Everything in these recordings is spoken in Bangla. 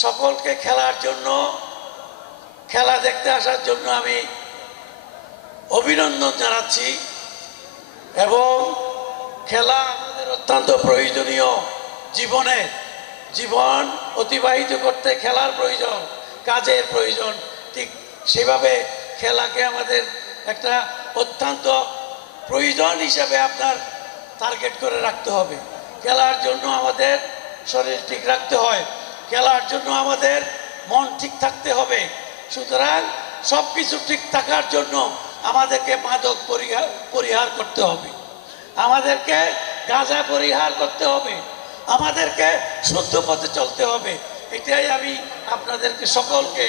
সকলকে খেলা দেখতে আসার জন্য আমি অভিনন্দন জানাচ্ছি এবং খেলা আমাদের অত্যন্ত প্রয়োজনীয়। জীবন অতিবাহিত করতে খেলার প্রয়োজন, কাজের প্রয়োজন। ঠিক সেভাবে খেলাকে আমাদের একটা অত্যন্ত প্রয়োজন হিসাবে আপনার টার্গেট করে রাখতে হবে। খেলার জন্য আমাদের শরীর ঠিক রাখতে হয়, খেলার জন্য আমাদের মন ঠিক থাকতে হবে। সুতরাং সব কিছু ঠিক থাকার জন্য আমাদেরকে মাদক পরিহার করতে হবে, আমাদেরকে গাঁজা পরিহার করতে হবে, আমাদেরকে শুদ্ধ পথে চলতে হবে। এটাই আমি আপনাদেরকে সকলকে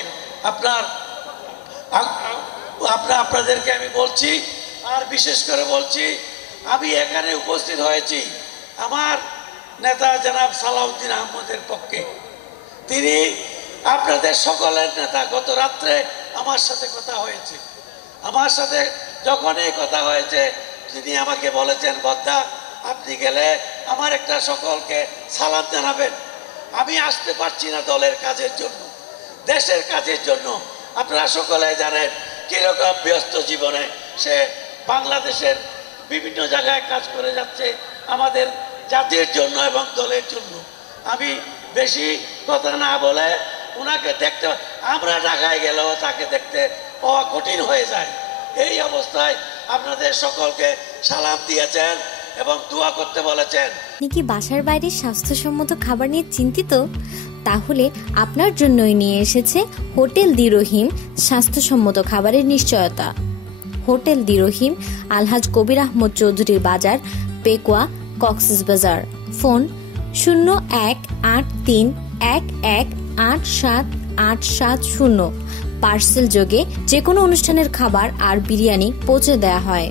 আপনাদেরকে আমি বলছি। আর বিশেষ করে বলছি, আমি এখানে উপস্থিত হয়েছি আমার নেতা জনাব সালাউদ্দিন আহমদের পক্ষে। তিনি আপনাদের সকলের নেতা। গত রাত্রে আমার সাথে কথা হয়েছে, আমার সাথে যখনই কথা হয়েছে তিনি আমাকে বলেছেন, বদ্দা আপনি গেলে আমার একটা সকলকে সালাম জানাবেন। আমি আসতে পারছি না দলের কাজের জন্য, দেশের কাজের জন্য। আপনারা সকলে জানেন কিরকম ব্যস্ত জীবনে সে বাংলাদেশের বিভিন্ন জায়গায় কাজ করে যাচ্ছে আমাদের জাতির জন্য এবং দলের জন্য। আমি বেশি কথা না বলে ওনাকে দেখতে, আমরা ঢাকায় গেলেও তাকে দেখতে পাওয়া কঠিন হয়ে যায়। এই অবস্থায় আপনাদের সকলকে সালাম দিয়েছেন এবং দোয়া করতে বলেছেন। আপনি কি বাসার বাইরে স্বাস্থ্যসম্মত খাবার নিয়ে চিন্তিত? তাহলে আপনার জন্যই নিয়ে এসেছে হোটেল দি রহিম স্বাস্থ্যসম্মত খাবারের নিশ্চয়তা। হোটেল দি রহিম, আলহাজ কবির আহমদ চৌধুরীর বাজার, পেকুয়া, কক্সবাজার। ফোন 018311878770। পার্সেল যোগে যে কোনো অনুষ্ঠানের খাবার আর বিরিয়ানি পৌঁছে দেওয়া হয়।